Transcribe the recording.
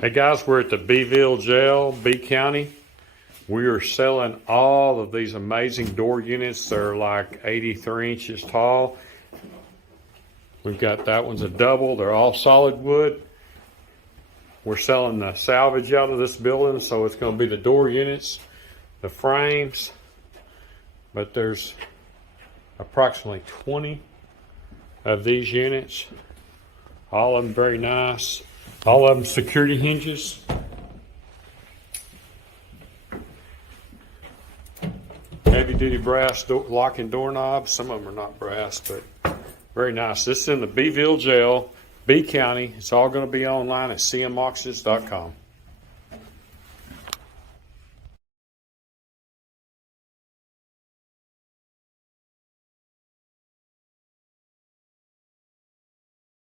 Hey guys, we're at the Beeville Jail, B County. We are selling all of these amazing door units. They're like 83 inches tall. We've got that one's a double. They're all solid wood. We're selling the salvage out of this building, so it's going to be the door units, the frames, but there's approximately 20 of these units. All of them very nice. All of them security hinges. Heavy duty brass locking doorknobs. Some of them are not brass, but very nice. This is in the Beeville Jail, B County. It's all going to be online at cmauctions.com.